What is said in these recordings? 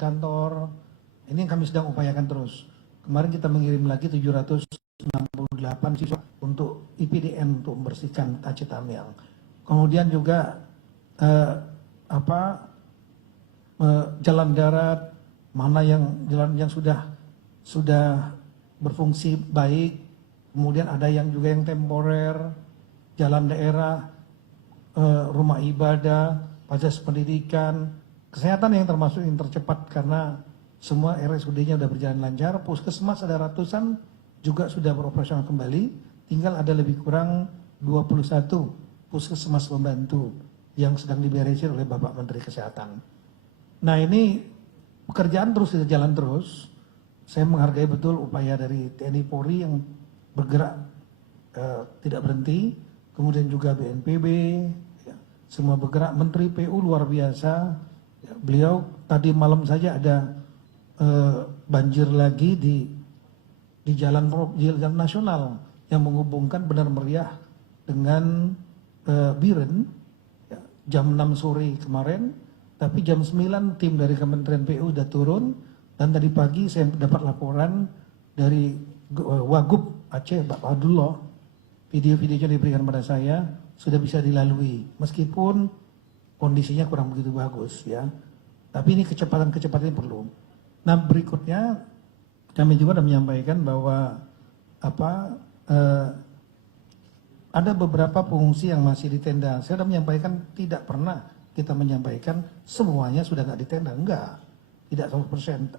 kantor. Ini yang kami sedang upayakan terus. Kemarin kita mengirim lagi 768 siswa untuk IPDN untuk membersihkan Aceh Tamiang. Kemudian juga jalan darat, mana yang jalan yang sudah berfungsi baik, kemudian ada yang juga yang temporer, jalan daerah, rumah ibadah, fasilitas pendidikan, kesehatan yang termasuk yang tercepat karena semua RSUD-nya sudah berjalan lancar, puskesmas ada ratusan juga sudah beroperasional kembali, tinggal ada lebih kurang 21 puskesmas pembantu yang sedang diberesin oleh Bapak Menteri Kesehatan. Nah ini pekerjaan terus jalan terus. Saya menghargai betul upaya dari TNI Polri yang bergerak tidak berhenti, kemudian juga BNPB, ya, semua bergerak. Menteri PU luar biasa, ya, beliau tadi malam saja ada banjir lagi di jalan nasional yang menghubungkan Benar Meriah dengan Biren, ya, jam 6 sore kemarin, tapi jam 9 tim dari Kementerian PU sudah turun, dan tadi pagi saya dapat laporan dari Wagub Aceh, Pak Abdullah, video-videonya diberikan pada saya, sudah bisa dilalui, meskipun kondisinya kurang begitu bagus ya, tapi ini kecepatan perlu. Nah berikutnya kami juga sudah menyampaikan bahwa ada beberapa pengungsi yang masih di tenda. Saya sudah menyampaikan tidak pernah kita menyampaikan semuanya sudah nggak di tenda, enggak, tidak 100%.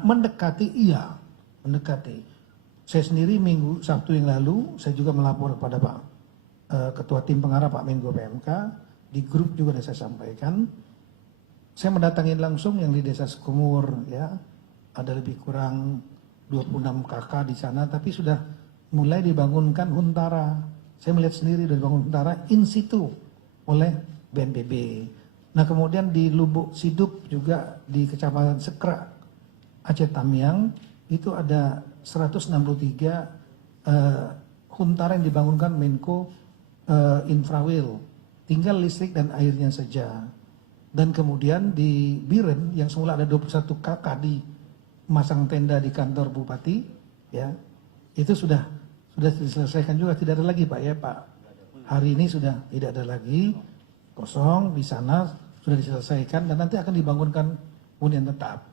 Mendekati iya, mendekati. Saya sendiri minggu Sabtu yang lalu saya juga melapor kepada Pak Ketua Tim Pengarah Pak Menko PMK, di grup juga sudah saya sampaikan. Saya mendatangi langsung yang di Desa Sukumur, ya, ada lebih kurang 26 kakak di sana, tapi sudah mulai dibangunkan huntara. Saya melihat sendiri dari bangun huntara in situ oleh BNPB. Nah kemudian di Lubuk Sidup juga di Kecamatan Sekrak, Aceh Tamiang, itu ada 163 huntara yang dibangunkan Menko Infrawil. Tinggal listrik dan airnya saja. Dan kemudian di Biren yang semula ada 21 kakak di masang tenda di kantor Bupati, ya, itu sudah diselesaikan juga, tidak ada lagi Pak ya Pak. Hari ini sudah tidak ada lagi, kosong di sana sudah diselesaikan dan nanti akan dibangunkan hunian tetap.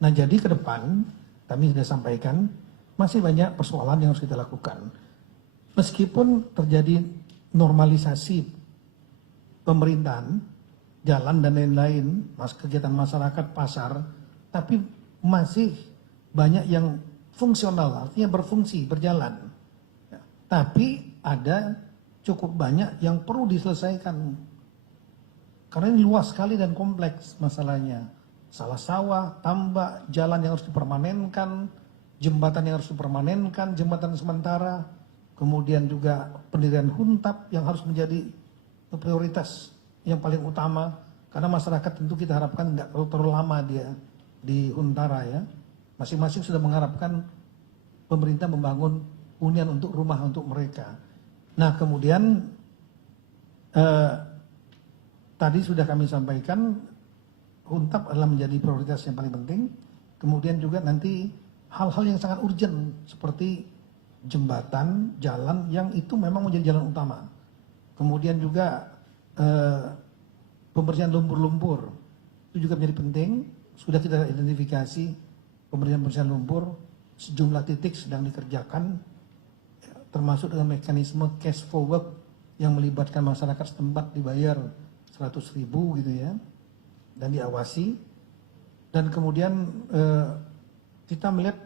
Nah jadi ke depan kami sudah sampaikan masih banyak persoalan yang harus kita lakukan. Meskipun terjadi normalisasi pemerintahan, jalan dan lain-lain, kegiatan masyarakat, pasar, tapi masih banyak yang fungsional, artinya berfungsi, berjalan. Tapi ada cukup banyak yang perlu diselesaikan. Karena ini luas sekali dan kompleks masalahnya. Salah sawah, tambak, jalan yang harus dipermanenkan, jembatan yang harus dipermanenkan, jembatan sementara, kemudian juga pendirian huntap yang harus menjadi prioritas yang paling utama. Karena masyarakat tentu kita harapkan tidak terlalu lama dia di huntara ya. Masing-masing sudah mengharapkan pemerintah membangun hunian untuk rumah untuk mereka. Nah kemudian tadi sudah kami sampaikan huntap adalah menjadi prioritas yang paling penting. Kemudian juga nanti hal-hal yang sangat urgent seperti jembatan, jalan yang itu memang menjadi jalan utama. Kemudian juga pembersihan lumpur-lumpur itu juga menjadi penting. Sudah kita identifikasi pembersihan lumpur, sejumlah titik sedang dikerjakan, termasuk dengan mekanisme cash forward yang melibatkan masyarakat setempat dibayar 100.000 gitu ya, dan diawasi. Dan kemudian kita melihat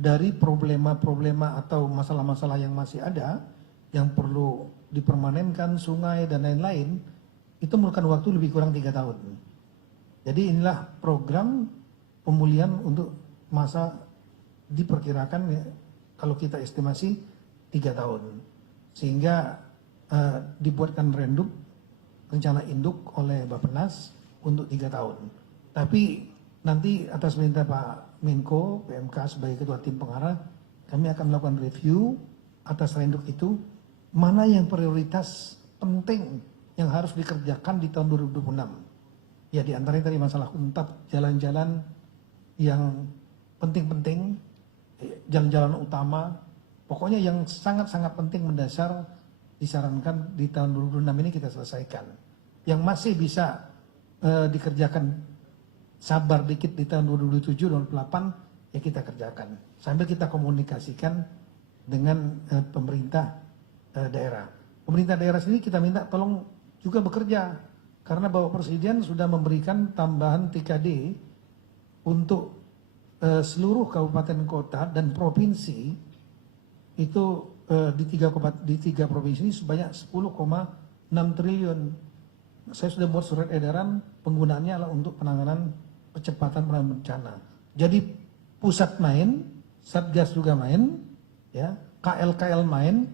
dari problema-problema atau masalah-masalah yang masih ada yang perlu dipermanenkan, sungai dan lain-lain, itu memerlukan waktu lebih kurang 3 tahun. Jadi inilah program pemulihan untuk masa diperkirakan ya, kalau kita estimasi 3 tahun. Sehingga dibuatkan renduk, rencana induk oleh Bappenas untuk 3 tahun. Tapi nanti atas perintah Pak Menko PMK sebagai Ketua Tim Pengarah, kami akan melakukan review atas renduk itu, mana yang prioritas penting yang harus dikerjakan di tahun 2026. Ya diantaranya tadi masalah huntap, jalan-jalan, yang penting-penting, jalan-jalan utama, pokoknya yang sangat-sangat penting mendasar disarankan di tahun 2026 ini kita selesaikan. Yang masih bisa dikerjakan sabar dikit di tahun 2027, 2028 ya kita kerjakan. Sambil kita komunikasikan dengan pemerintah daerah. Pemerintah daerah sendiri kita minta tolong juga bekerja. Karena Bapak Presiden sudah memberikan tambahan TKD untuk seluruh kabupaten kota dan provinsi itu di tiga provinsi ini sebanyak 10,6 triliun. Saya sudah buat surat edaran, penggunaannya adalah untuk penanganan percepatan penanganan bencana. Jadi pusat main, Satgas juga main, ya, KL main,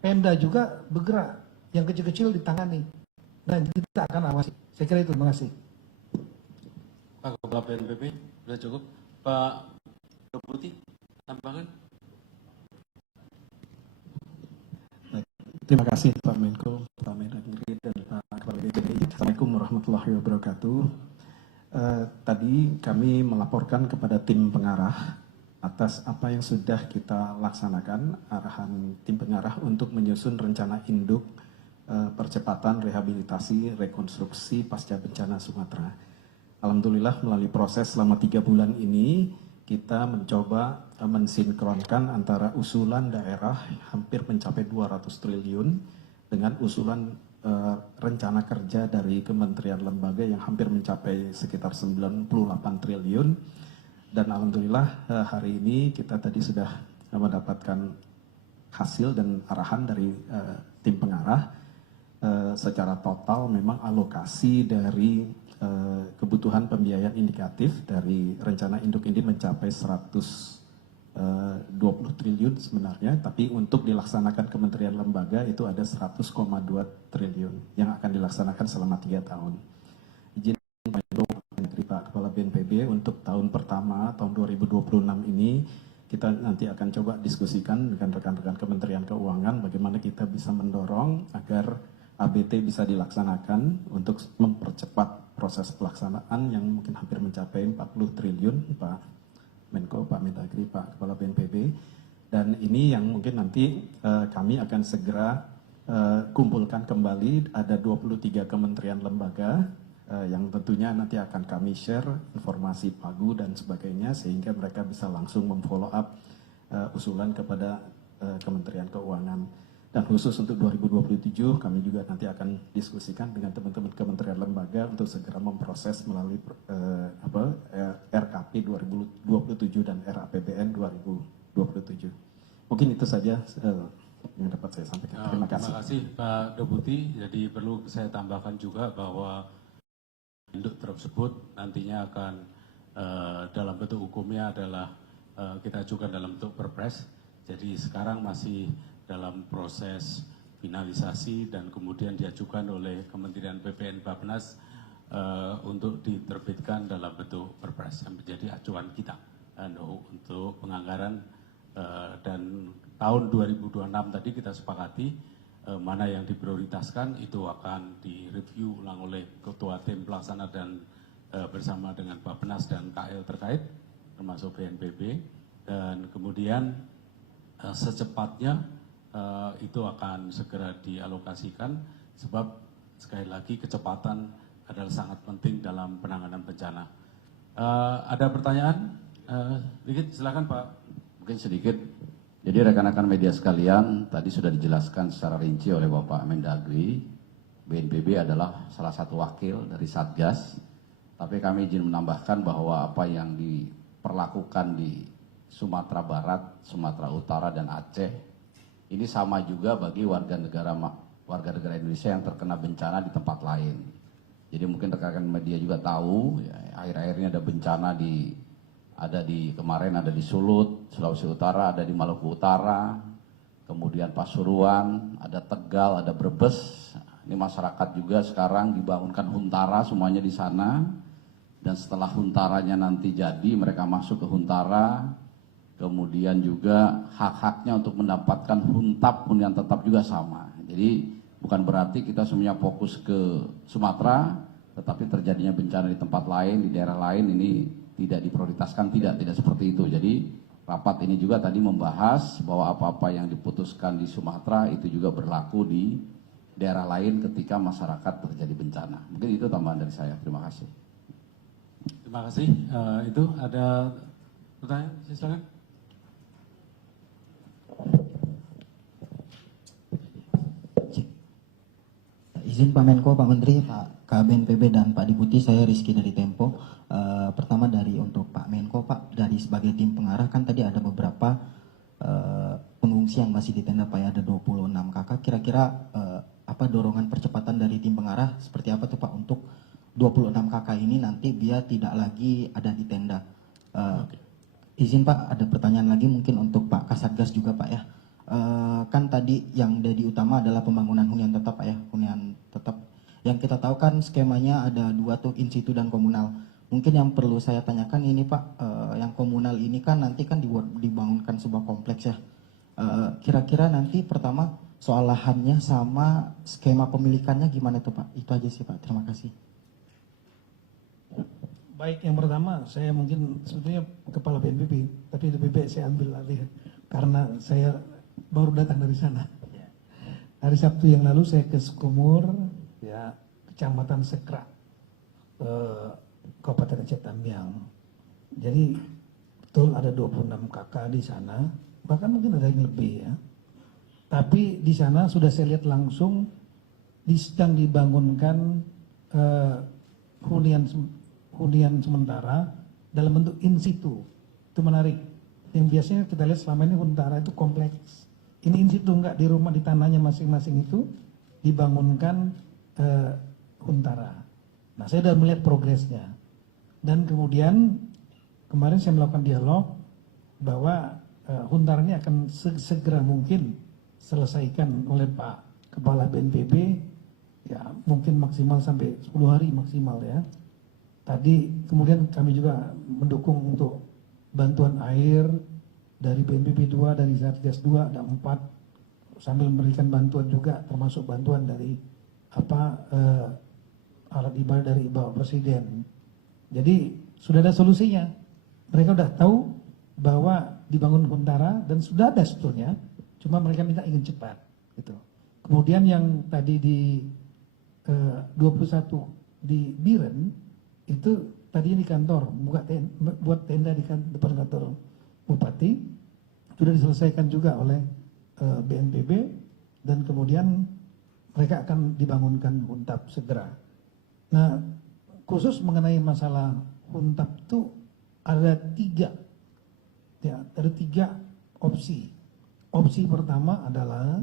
Pemda juga bergerak, yang kecil-kecil ditangani. Dan kita akan awasi. Saya kira itu, terima kasih. Pak Kepala BNPB, sudah cukup. Pak Deputi, tambahkan. Terima kasih Pak Menko, Pak Mendagri, dan Pak Kepala BNPB. Assalamualaikum warahmatullahi wabarakatuh. Tadi kami melaporkan kepada tim pengarah atas apa yang sudah kita laksanakan, arahan tim pengarah untuk menyusun rencana induk percepatan rehabilitasi rekonstruksi pasca bencana Sumatera. Alhamdulillah melalui proses selama 3 bulan ini kita mencoba mensinkronkan antara usulan daerah hampir mencapai 200 triliun dengan usulan rencana kerja dari kementerian lembaga yang hampir mencapai sekitar 98 triliun. Dan alhamdulillah hari ini kita tadi sudah mendapatkan hasil dan arahan dari tim pengarah. Secara total memang alokasi dari kebutuhan pembiayaan indikatif dari rencana induk ini mencapai 120 triliun sebenarnya, tapi untuk dilaksanakan kementerian lembaga itu ada 100,2 triliun yang akan dilaksanakan selama 3 tahun. Izin Pak Kepala BNPB untuk tahun pertama tahun 2026 ini kita nanti akan coba diskusikan dengan rekan-rekan Kementerian Keuangan bagaimana kita bisa mendorong agar ABT bisa dilaksanakan untuk mempercepat proses pelaksanaan yang mungkin hampir mencapai 40 triliun, Pak Menko, Pak Mendagri, Pak Kepala BNPB. Dan ini yang mungkin nanti kami akan segera kumpulkan kembali, ada 23 kementerian lembaga yang tentunya nanti akan kami share informasi pagu dan sebagainya sehingga mereka bisa langsung memfollow up usulan kepada Kementerian Keuangan. Dan khusus untuk 2027 kami juga nanti akan diskusikan dengan teman-teman kementerian lembaga untuk segera memproses melalui RKP 2027 dan RAPBN 2027. Mungkin itu saja yang dapat saya sampaikan. Terima kasih. Terima kasih Pak Deputi. Jadi perlu saya tambahkan juga bahwa induk tersebut nantinya akan dalam bentuk hukumnya adalah kita ajukan dalam bentuk perpres. Jadi sekarang masih dalam proses finalisasi dan kemudian diajukan oleh Kementerian PPN Bappenas untuk diterbitkan dalam bentuk perpres yang menjadi acuan kita untuk penganggaran dan tahun 2026 tadi kita sepakati mana yang diprioritaskan itu akan direview ulang oleh Ketua Tim Pelaksana dan bersama dengan Bappenas dan KL terkait termasuk BNPB dan kemudian secepatnya itu akan segera dialokasikan sebab sekali lagi kecepatan adalah sangat penting dalam penanganan bencana. Ada pertanyaan? Sedikit silakan Pak. Mungkin sedikit. Jadi rekan-rekan media sekalian tadi sudah dijelaskan secara rinci oleh Bapak Mendagri. BNPB adalah salah satu wakil dari Satgas. Tapi kami izin menambahkan bahwa apa yang diperlakukan di Sumatera Barat, Sumatera Utara dan Aceh ini sama juga bagi warga negara Indonesia yang terkena bencana di tempat lain. Jadi mungkin rekan-rekan media juga tahu, ya, akhir-akhir ini ada bencana kemarin ada di Sulut, Sulawesi Utara, ada di Maluku Utara, kemudian Pasuruan, ada Tegal, ada Brebes. Ini masyarakat juga sekarang dibangunkan huntara semuanya di sana. Dan setelah huntaranya nanti jadi, mereka masuk ke huntara. Kemudian juga hak-haknya untuk mendapatkan huntap hunian tetap juga sama. Jadi bukan berarti kita semuanya fokus ke Sumatera, tetapi terjadinya bencana di tempat lain, di daerah lain ini tidak diprioritaskan, tidak seperti itu. Jadi rapat ini juga tadi membahas bahwa apa-apa yang diputuskan di Sumatera itu juga berlaku di daerah lain ketika masyarakat terjadi bencana. Mungkin itu tambahan dari saya. Terima kasih. Terima kasih. Itu ada pertanyaan, silakan. Izin Pak Menko, Pak Menteri, Pak KBNPB dan Pak Deputi, saya Rizky dari Tempo. Pertama dari untuk Pak Menko, Pak, dari sebagai tim pengarah kan tadi ada beberapa pengungsi yang masih di tenda, Pak, ya, ada 26 kakak. Kira-kira apa dorongan percepatan dari tim pengarah seperti apa tuh, Pak, untuk 26 kakak ini nanti biar tidak lagi ada di tenda. Izin Pak, ada pertanyaan lagi mungkin untuk Pak Kasatgas juga, Pak, ya. Kan tadi yang jadi utama adalah pembangunan hunian tetap, Pak, ya, hunian tetap. Yang kita tahu kan skemanya ada dua tuh, in situ dan komunal. Mungkin yang perlu saya tanyakan ini, Pak, yang komunal ini kan nanti kan dibangunkan sebuah kompleks, ya. Kira-kira nanti pertama soal lahannya sama skema pemilikannya gimana tuh, Pak? Itu aja sih, Pak. Terima kasih. Baik, yang pertama saya mungkin sebetulnya kepala BNPB, tapi BNPB saya ambil alih karena saya baru datang dari sana. Hari Sabtu yang lalu saya ke Sukumur, ya, Kecamatan Sekra, Kabupaten Aceh Tamiang. Jadi betul ada 26 kakak di sana, bahkan mungkin ada yang lebih, ya. Tapi di sana sudah saya lihat langsung sedang dibangunkan hunian sementara dalam bentuk in situ. Itu menarik. Yang biasanya kita lihat selama ini huntara itu kompleks. Ini in situ, enggak di rumah, di tanahnya masing-masing itu dibangunkan huntara. Nah, saya sudah melihat progresnya. Dan kemudian kemarin saya melakukan dialog bahwa huntara ini akan segera mungkin selesaikan oleh Pak Kepala BNPB, ya mungkin maksimal sampai 10 hari maksimal, ya. Tadi kemudian kami juga mendukung untuk bantuan air dari BNPB 2, dari Satgas 2, ada 4, sambil memberikan bantuan juga termasuk bantuan dari alat ibadah dari Bapak Presiden. Jadi sudah ada solusinya. Mereka sudah tahu bahwa dibangun huntara dan sudah ada sebetulnya, cuma mereka minta ingin cepat, gitu. Kemudian yang tadi di 21 di Biren itu tadi di kantor buat tenda di depan kantor Bupati sudah diselesaikan juga oleh BNPB dan kemudian mereka akan dibangunkan huntap segera. Nah, khusus mengenai masalah huntap itu ada 3, ya, ada 3 opsi. Opsi pertama adalah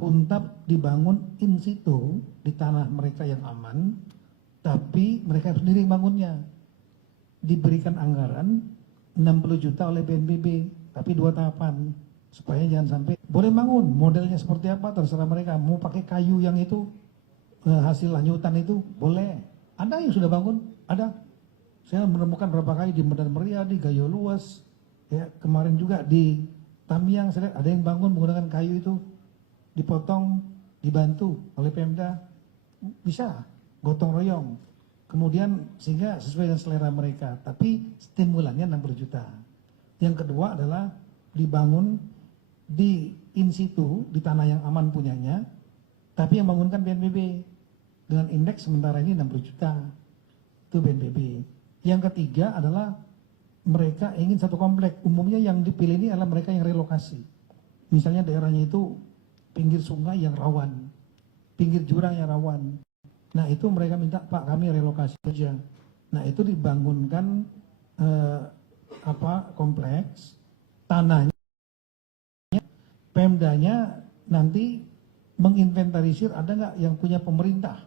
huntap dibangun in situ di tanah mereka yang aman, tapi mereka sendiri bangunnya. Diberikan anggaran 60 juta oleh BNPB, tapi 2 tahapan. Supaya jangan sampai, boleh bangun, modelnya seperti apa terserah mereka. Mau pakai kayu yang itu, hasil lanjutan itu, boleh. Ada yang sudah bangun, ada. Saya menemukan beberapa kayu di Medan Meriah, di Gayo Luas, ya, kemarin juga di Tamiang, saya lihat ada yang bangun menggunakan kayu itu, dipotong, dibantu oleh Pemda, bisa. Gotong royong, kemudian sehingga sesuai dengan selera mereka, tapi stimulannya 60 juta. Yang kedua adalah dibangun di in situ, di tanah yang aman punyanya, tapi yang bangunkan BNPB dengan indeks sementara ini 60 juta, itu BNPB. Yang ketiga adalah mereka ingin satu komplek, umumnya yang dipilih ini adalah mereka yang relokasi. Misalnya daerahnya itu pinggir sungai yang rawan, pinggir jurang yang rawan. Nah, itu mereka minta, Pak, kami relokasi saja. Nah, itu dibangunkan kompleks, tanahnya, Pemdanya nanti menginventarisir ada nggak yang punya pemerintah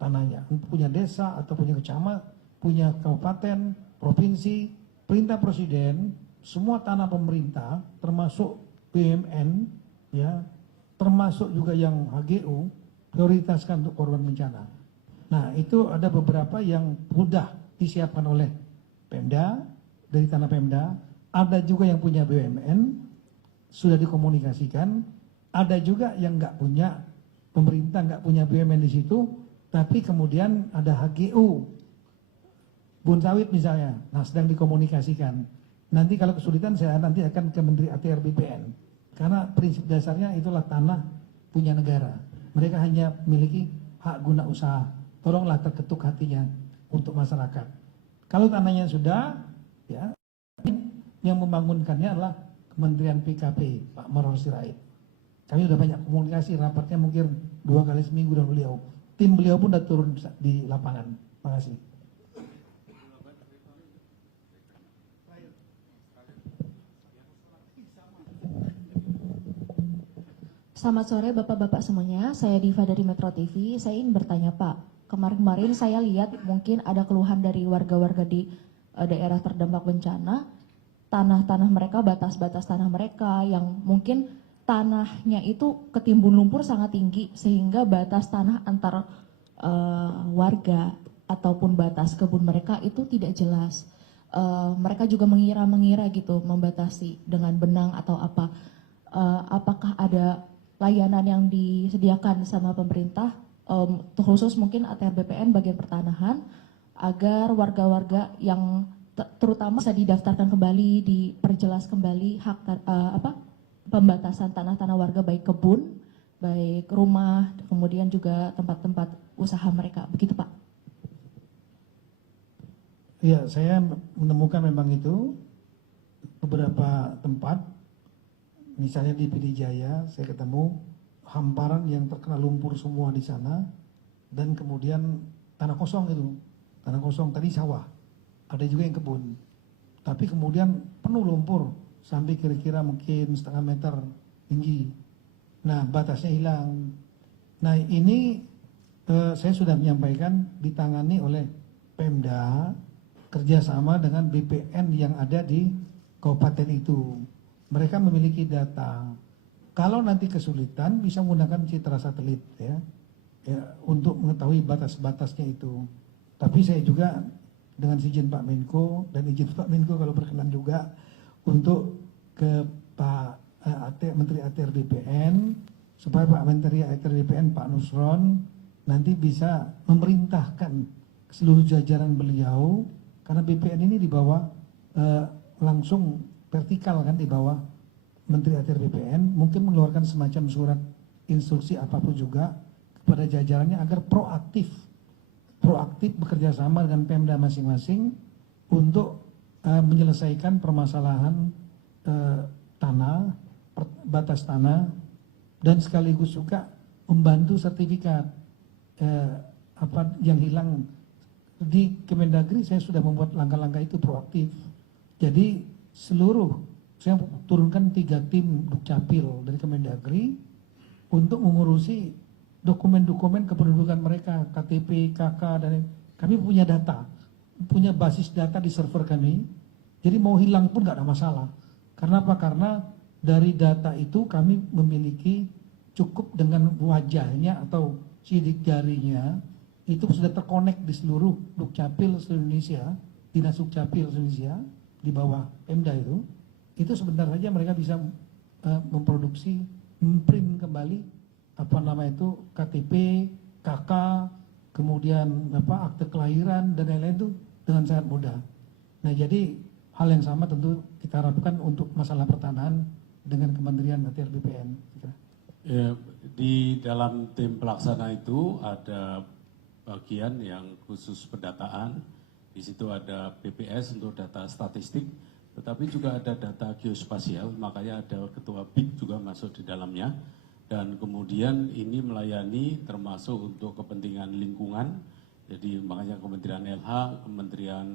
tanahnya, punya desa atau punya kecamatan, punya kabupaten, provinsi, perintah presiden, semua tanah pemerintah, termasuk BUMN, ya, termasuk juga yang HGU, prioritaskan untuk korban bencana. Nah, itu ada beberapa yang sudah disiapkan oleh Pemda, dari tanah Pemda, ada juga yang punya BUMN, sudah dikomunikasikan, ada juga yang nggak punya, pemerintah nggak punya BUMN di situ, tapi kemudian ada HGU kebun sawit misalnya, nah sedang dikomunikasikan. Nanti kalau kesulitan saya nanti akan ke Menteri ATR BPN. Karena prinsip dasarnya itulah tanah punya negara. Mereka hanya memiliki hak guna usaha. Tolonglah terketuk hatinya untuk masyarakat. Kalau tanahnya sudah, ya yang membangunkannya adalah Kementerian PKP, Pak Marwan Sirait. Kami sudah banyak komunikasi, rapatnya mungkin 2 kali seminggu dengan beliau. Tim beliau pun sudah turun di lapangan. Terima kasih. Selamat sore Bapak-Bapak semuanya, saya Diva dari Metro TV. Saya ingin bertanya Pak, kemarin-kemarin saya lihat mungkin ada keluhan dari warga-warga di daerah terdampak bencana, tanah-tanah mereka, batas-batas tanah mereka yang mungkin tanahnya itu ketimbun lumpur sangat tinggi sehingga batas tanah antar warga ataupun batas kebun mereka itu tidak jelas. Mereka juga mengira-mengira gitu membatasi dengan benang atau apa. Apakah ada layanan yang disediakan sama pemerintah khusus mungkin ATR BPN bagian pertanahan agar warga-warga yang terutama bisa didaftarkan kembali, diperjelas kembali hak pembatasan tanah-tanah warga baik kebun, baik rumah, kemudian juga tempat-tempat usaha mereka. Begitu Pak. Iya, saya menemukan memang itu beberapa tempat, misalnya di PD Jaya, saya ketemu hamparan yang terkena lumpur semua di sana, dan kemudian tanah kosong itu, tanah kosong tadi sawah, ada juga yang kebun, tapi kemudian penuh lumpur sampai kira-kira mungkin setengah meter tinggi. Nah batasnya hilang. Nah ini saya sudah menyampaikan ditangani oleh Pemda kerjasama dengan BPN yang ada di kabupaten itu. Mereka memiliki data. Kalau nanti kesulitan bisa menggunakan citra satelit ya untuk mengetahui batas-batasnya itu. Tapi saya juga dengan izin Pak Menko dan izin Pak Menko kalau berkenan juga untuk ke Pak Menteri ATR BPN supaya Pak Menteri ATR BPN Pak Nusron nanti bisa memerintahkan seluruh jajaran beliau karena BPN ini di bawah langsung vertikal kan di bawah Menteri ATR BPN mungkin mengeluarkan semacam surat instruksi apapun juga kepada jajarannya agar proaktif bekerja sama dengan Pemda masing-masing untuk menyelesaikan permasalahan tanah, batas tanah dan sekaligus juga membantu sertifikat yang hilang di Kemendagri. Saya sudah membuat langkah-langkah itu proaktif. Jadi saya turunkan 3 tim Dukcapil dari Kemendagri untuk mengurusi dokumen-dokumen kependudukan mereka, KTP, KK, dan kami punya data, punya basis data di server kami. Jadi mau hilang pun nggak ada masalah. Karena apa? Karena dari data itu kami memiliki cukup dengan wajahnya atau sidik jarinya itu sudah terkonek di seluruh Dukcapil seluruh Indonesia, Dinas Dukcapil Indonesia di bawah Pemda itu sebentar saja mereka bisa memproduksi, memprint kembali KTP, KK, kemudian akte kelahiran dan lain-lain itu dengan sangat mudah. Nah jadi hal yang sama tentu kita harapkan untuk masalah pertanahan dengan Kementerian ATR BPN. Ya, di dalam tim pelaksana itu ada bagian yang khusus pendataan. Di situ ada BPS untuk data statistik, tetapi juga ada data geospasial, makanya ada ketua BIK juga masuk di dalamnya. Dan kemudian ini melayani termasuk untuk kepentingan lingkungan, jadi makanya Kementerian LH, Kementerian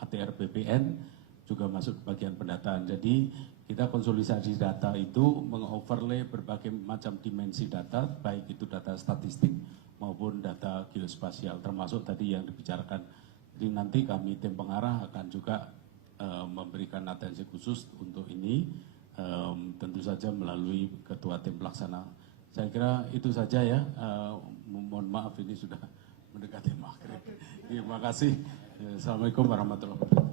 ATR BPN juga masuk ke bagian pendataan. Jadi kita konsolidasi data itu mengoverlay berbagai macam dimensi data, baik itu data statistik maupun data geospasial, termasuk tadi yang dibicarakan. Jadi nanti kami tim pengarah akan juga memberikan atensi khusus untuk ini, tentu saja melalui ketua tim pelaksana. Saya kira itu saja ya. Mohon maaf ini sudah mendekati maghrib. Terima kasih. Assalamualaikum warahmatullahi wabarakatuh.